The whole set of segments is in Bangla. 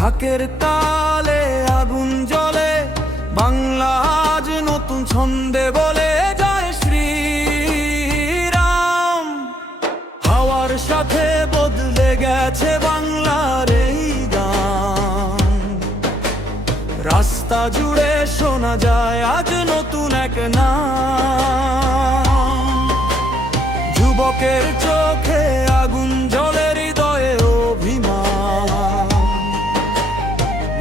ঢাকের তালে আগুন জ্বলে, বাংলা আজ নতুন ছন্দে বলে জয় শ্রীরাম। হাওয়ার সাথে বদলে গেছে বাংলার এই গান, রাস্তা জুড়ে শোনা যায় আজ নতুন এক নাম। যুবকের চোখে আগুন জ্বলে, হৃদয়ে অভিমান,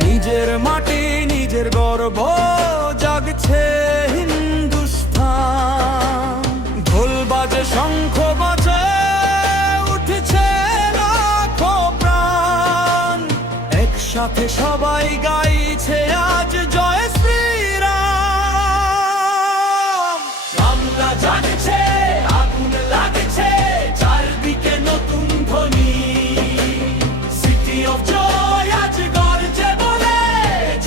নিজের মাটি নিজের গর্ব জাগছে হিন্দুস্তান। ঢোল বাজে, শঙ্খ বাজে, উঠছে লাখো প্রাণ, একসাথে সবাই গাইছে আজ জয় শ্রীরাম। বাংলা জাগছে, আগুন লাগছে, চারদিকে নতুন ধ্বনি। সিটি অফ জয় আজ গর্জে বলে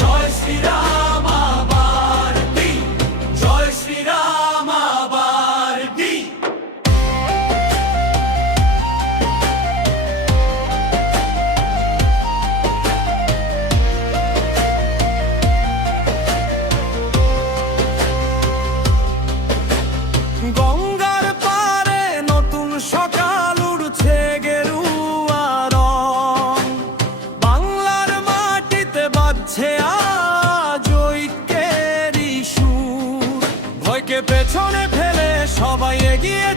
জয় শ্রীরাম আবার দি, জয় শ্রীরাম আবার দি। গঙ্গার পারে নতুন সকাল, উড়ছে গেরুয়া রং, বাংলার মাটিতে বাজছে আজ ঐক্যেরই সুর। ভয়কে পেছনে ফেলে সবাই এগিয়ে